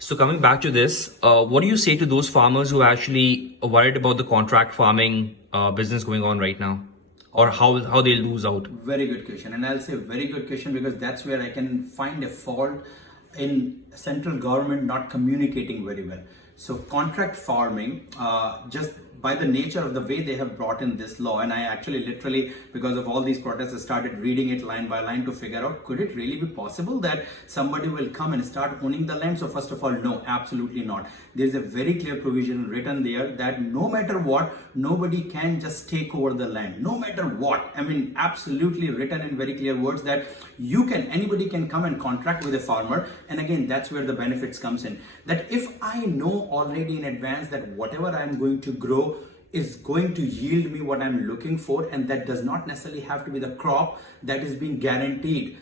So coming back to this, what do you say to those farmers who are actually worried about the contract farming business going on right now, or how they lose out? Very good question, and I'll say very good question because that's where I can find a fault in central government not communicating very well. So contract farming, just by the nature of the way they have brought in this law, and I actually literally, because of all these protests, I started reading it line by line to figure out, could it really be possible that somebody will come and start owning the land? So first of all, no, absolutely not. There's a very clear provision written there that no matter what, nobody can just take over the land, no matter what. I mean, absolutely written in very clear words that anybody can come and contract with a farmer. And again, that's where the benefits comes in. That if I know already in advance that whatever I'm going to grow is going to yield me what I'm looking for, and that does not necessarily have to be the crop that is being guaranteed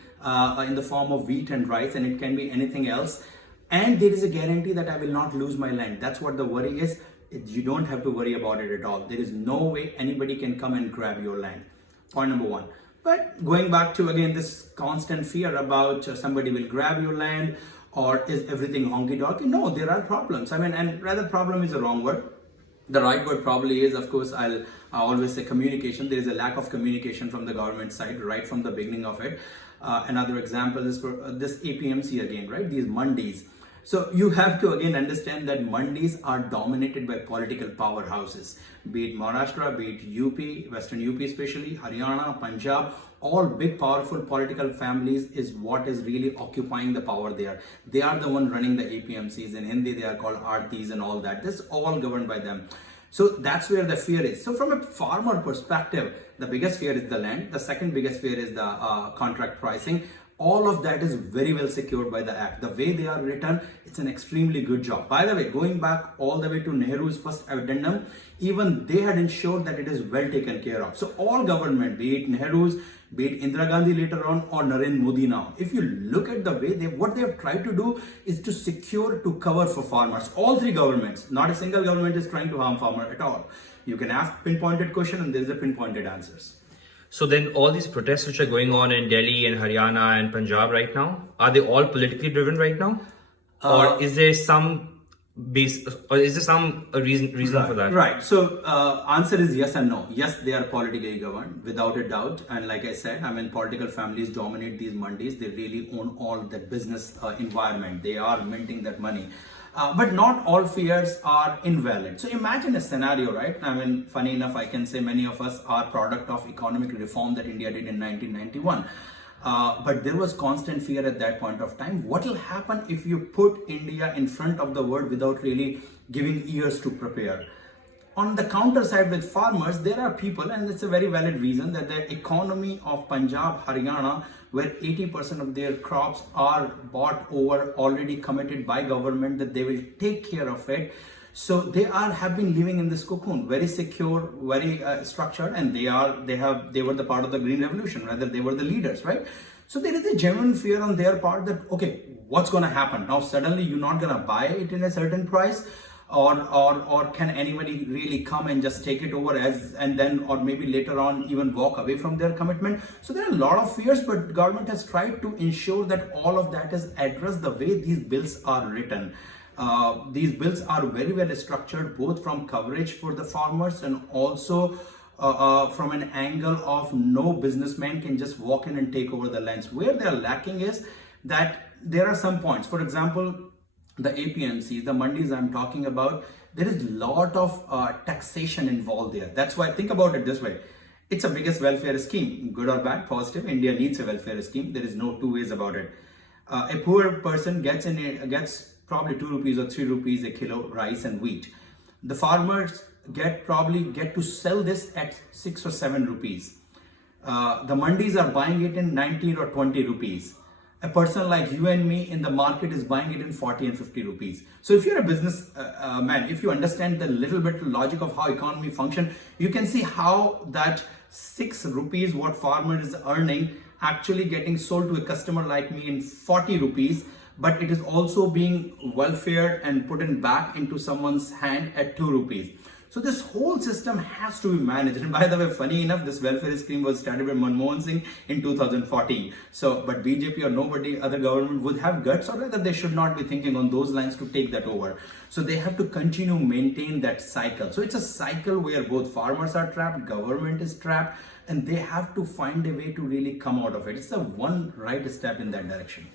in the form of wheat and rice, and it can be anything else. And there is a guarantee that I will not lose my land. That's what the worry is. You don't have to worry about it at all. There is no way anybody can come and grab your land. Point number one. But going back to again this constant fear about somebody will grab your land or is everything honky-dory? No, there are problems. I mean, and rather problem is the wrong word. The right word probably is, of course, I always say communication. There is a lack of communication from the government side right from the beginning of it. Another example is for this APMC again, right? These mandis. So you have to again understand that mandis are dominated by political powerhouses, be it Maharashtra, be it UP, Western UP especially, Haryana, Punjab, all big powerful political families is what is really occupying the power there. They are the one running the APMCs. In Hindi they are called Aartis and all that. This is all governed by them. So that's where the fear is. So from a farmer perspective, the biggest fear is the land. The second biggest fear is the contract pricing. All of that is very well secured by the act. The way they are written, it's an extremely good job. By the way, going back all the way to Nehru's first addendum, even they had ensured that it is well taken care of. So all government, be it Nehru's, be it Indira Gandhi later on or Narendra Modi now, if you look at the way what they have tried to do is to secure, to cover for farmers. All three governments, not a single government is trying to harm farmer at all. You can ask pinpointed question and there's a pinpointed answers. So then all these protests which are going on in Delhi and Haryana and Punjab right now, are they all politically driven right now? Or is there some base, or is there some reason Right, for that? right. So answer is yes and no. Yes, they are politically governed without a doubt. And like I said, I mean, political families dominate these mandis. They really own all that business environment. They are minting that money. But not all fears are invalid. So imagine a scenario, right? I mean, funny enough, I can say many of us are product of economic reform that India did in 1991. But there was constant fear at that point of time. What will happen if you put India in front of the world without really giving years to prepare? On the counter side with farmers, there are people, and it's a very valid reason, that the economy of Punjab, Haryana, where 80% of their crops are bought over, already committed by government that they will take care of it. So they have been living in this cocoon, very secure, very structured, and they were the part of the Green Revolution, rather they were the leaders, right? So there is a genuine fear on their part that, okay, what's going to happen? Now suddenly you're not going to buy it in a certain price, or can anybody really come and just take it over or maybe later on even walk away from their commitment? So there are a lot of fears, but government has tried to ensure that all of that is addressed the way these bills are written. These bills are very well structured, both from coverage for the farmers and also from an angle of no businessman can just walk in and take over the lands. Where they are lacking is that there are some points. For example, the APMCs, the mandis I'm talking about, there is a lot of taxation involved there. That's why, think about it this way. It's a biggest welfare scheme, good or bad, positive. India needs a welfare scheme. There is no two ways about it. A poor person gets probably 2 rupees or 3 rupees a kilo rice and wheat. The farmers probably get to sell this at 6 or 7 rupees. The mandis are buying it in 19 or 20 rupees. A person like you and me in the market is buying it in 40 and 50 rupees. So if you're a business man, if you understand the little bit logic of how economy function, you can see how that 6 rupees what farmer is earning actually getting sold to a customer like me in 40 rupees, but it is also being welfared and put in back into someone's hand at 2 rupees. So this whole system has to be managed. And by the way, funny enough, this welfare scheme was started by Manmohan Singh in 2014. So, but BJP or nobody, other government would have guts, or rather they should not be thinking on those lines to take that over. So they have to continue maintain that cycle. So it's a cycle where both farmers are trapped, government is trapped, and they have to find a way to really come out of it. It's the one right step in that direction.